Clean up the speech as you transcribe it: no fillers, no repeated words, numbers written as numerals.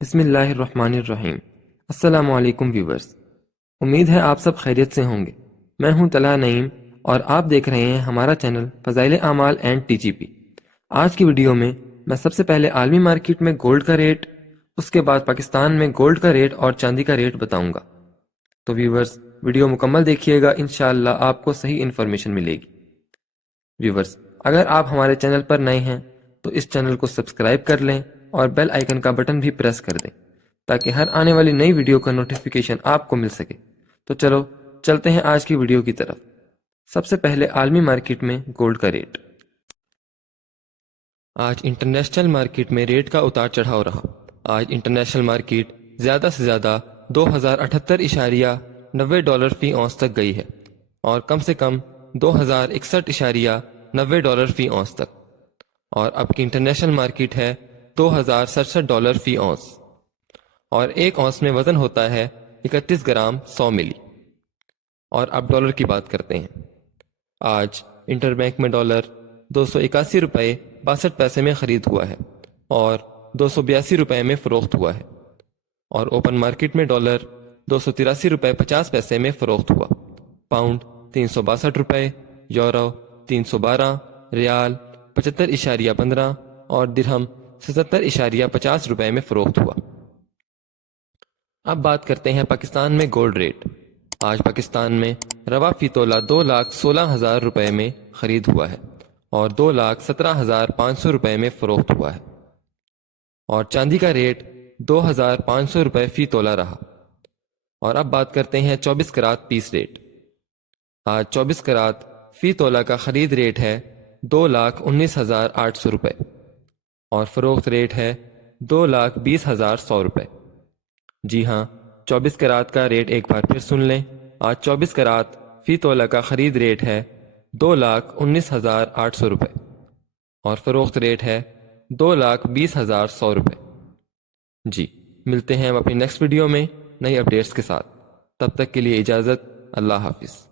بسم اللہ الرحمن الرحیم۔ السلام علیکم ویورز، امید ہے آپ سب خیریت سے ہوں گے۔ میں ہوں طلحہ نعیم اور آپ دیکھ رہے ہیں ہمارا چینل فضائل اعمال اینڈ ٹی جی پی۔ آج کی ویڈیو میں میں سب سے پہلے عالمی مارکیٹ میں گولڈ کا ریٹ، اس کے بعد پاکستان میں گولڈ کا ریٹ اور چاندی کا ریٹ بتاؤں گا۔ تو ویورز ویڈیو مکمل دیکھیے گا، انشاءاللہ آپ کو صحیح انفارمیشن ملے گی۔ ویورز اگر آپ ہمارے چینل پر نئے ہیں تو اس چینل کو سبسکرائب کر لیں اور بیل آئیکن کا بٹن بھی پریس کر دیں تاکہ ہر آنے والی نئی ویڈیو کا نوٹیفیکیشن آپ کو مل سکے۔ تو چلو چلتے ہیں آج کی ویڈیو کی طرف۔ سب سے پہلے عالمی مارکیٹ میں گولڈ کا ریٹ۔ آج انٹرنیشنل مارکیٹ میں ریٹ کا اتار چڑھاؤ رہا۔ آج انٹرنیشنل مارکیٹ زیادہ سے زیادہ 2078.90 ڈالر فی اونس تک گئی ہے اور کم سے کم 2061.90 ڈالر فی اونس تک، اور اب کی انٹرنیشنل مارکیٹ ہے 2067 ڈالر فی اونس، اور ایک اونس میں وزن ہوتا ہے 31 گرام 100 ملی۔ اور اب ڈالر کی بات کرتے ہیں۔ آج انٹر بینک میں ڈالر 281 روپے 62 پیسے میں خرید ہوا ہے اور 282 روپے میں فروخت ہوا ہے، اور اوپن مارکیٹ میں ڈالر 283 روپے 50 پیسے میں فروخت ہوا۔ پاؤنڈ 362 روپے، یورو 312، ریال 75.15 اور درہم 77.50 روپے میں فروخت ہوا۔ اب بات کرتے ہیں پاکستان میں گولڈ ریٹ۔ آج پاکستان میں رواں فی تولہ 2,16,000 روپے میں خرید ہوا ہے اور 2,17,500 روپے میں فروخت ہوا ہے، اور چاندی کا ریٹ 2,500 روپے فی تولہ رہا۔ اور اب بات کرتے ہیں 24 کرات پیس ریٹ۔ آج 24 کرات فی تولہ کا خرید ریٹ ہے 2,19,800 روپے اور فروخت ریٹ ہے 2,20,100 روپے۔ جی ہاں، 24 کرات کا ریٹ ایک بار پھر سن لیں۔ آج 24 کرات فی تولہ کا خرید ریٹ ہے 2,19,800 روپے اور فروخت ریٹ ہے 2,20,100 روپے۔ جی ملتے ہیں ہم اپنی نیکسٹ ویڈیو میں نئی اپڈیٹس کے ساتھ۔ تب تک کے لیے اجازت، اللہ حافظ۔